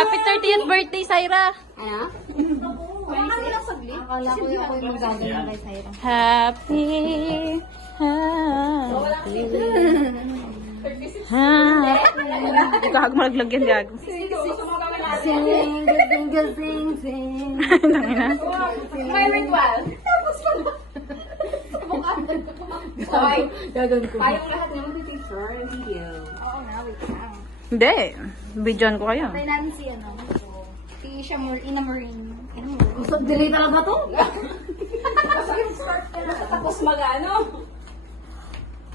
Happy 30th birthday, Syra! Ano? Akala ko yung ako yung magagano kay Syra. Happy. Gag malaglag yan, gag. Sing, sing. May ritual. Hoy, Gagawin ko. payong lahat naman sa picture. Video. Oo nga, wait lang. Hindi. Bidyan ko kayo. Tayo natin si ano. Si Ina Marine. Gusto delay talaga to? Tapos mag-ano?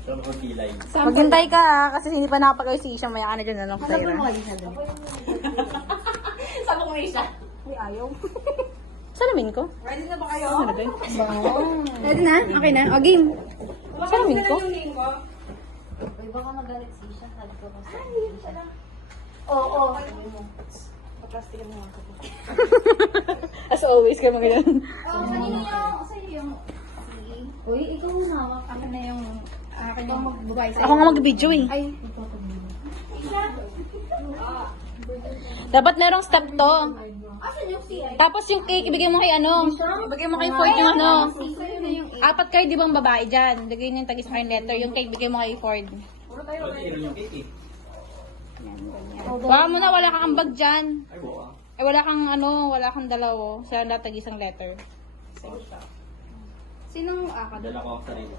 From Kilay. Maghintay ka kasi hindi pa nakapag-ayos si Isha. Maya ka na dyan, ano, Ano Syra. mo kayo siya doon? Sabong may siya. Uy, ayaw. Salamin ko. Ready na ba kayo? Ano ba? Ready na? Okay na? O, game. Salamin ko. Yung name mo. Uy, baka magalit si Isha. Sabi ko kasi. Oo. Paplastikan mo ako. As always, kayo mga ganyan. Kanina yung, sa'yo yung, uy, ikaw na. Akin na yung, akin yung magbubay sa'yo. Ako nga mag-video eh. Ay, Dapat merong step to. asan yung si Tapos yung cake, ibigay mo kay ano. Ibigay mo kay Ford yung ano. Sa'yo na yung Apat kayo, di ba ang babae dyan? Lagay niyo yung tagis mo yung letter. Yung cake, bigay mo kay Ford. Yung cake eh. Baka mo na, wala kang ambag dyan. Ay, buka. Eh, wala kang ano, wala kang dalaw. Sa tagis ang letter. Sinong akad? Dala ko ang sarili.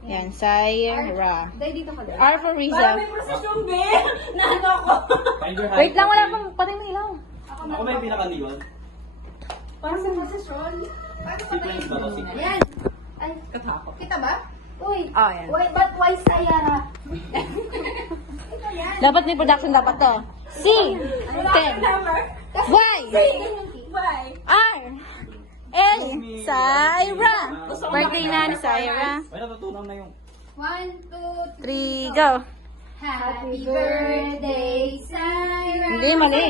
Yan, Syra. Dahil dito ka din. R for Para Riza. may prosesyon, be! Naano ako? Find your Wait lang, wala pang patay mo ilaw. Ako ba yung pinakaliwan? Para sa prosesyon. Sequence ba to? Sequence? Ayan. Ay, Katakot. kita ba? Uy. Oh, yan. Wait, but why Sayara? Dapat may production dapat to. C. Wala 10. kang number. Y. Bye. R. L. Syra. Birthday na ni Syra. May natutunan na yung... 1, 2, 3, go. Happy birthday, Syra. Hindi, mali.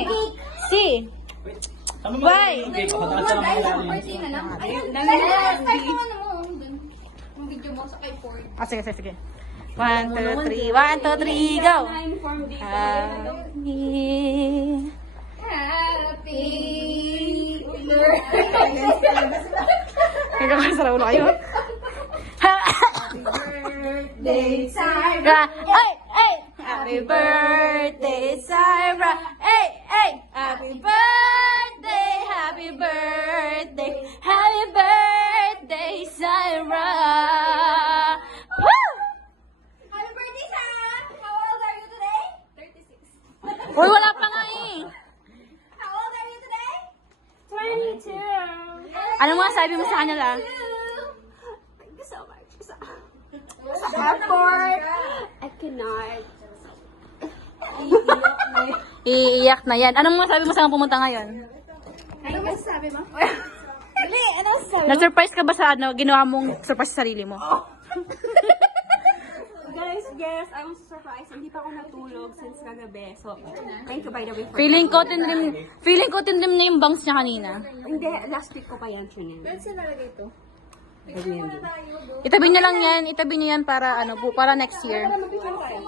C. Tama mo Why? yung cake. Patatas Huwag, na ay, lang sa yung birthday na lang. Ayun, Dali dali, na. start mo ano mo. Dun. Yung video mo sa kay Ford. Ah, sige, sige, sige. 1, 2, 3. 1, 2, 3, go. Na-inform dito. Happy. Happy birthday. Kaya ka sa ulo kayo. Birthday, Syra. Syra. Ay, ay. Happy birthday, Syra. Ay, ay. Happy birthday, happy birthday, happy birthday, Syra. Woo! Happy birthday, Syra. How old are you today? 36. Uy, wala pa nga eh. How old are you today? 22. Ano mga sabi mo sa kanila? Thank you so much. Sa effort. I cannot. Iiyak na yan. Anong masabi mo sa mga pumunta ngayon? Ano masasabi mo? Dali, ano masasabi mo? Na-surprise ka ba sa ano, ginawa mong surprise sa sarili mo? Guys, I was surprised. Hindi pa ako natulog since kagabi. So, thank you by the way for... Feeling ko tinrim na yung bangs niya kanina. Hindi, last week ko pa yan tunin. Saan nalagay ito? Itabi niya lang yan, itabi niya yan para ano, para next year. Para mag-picture tayo.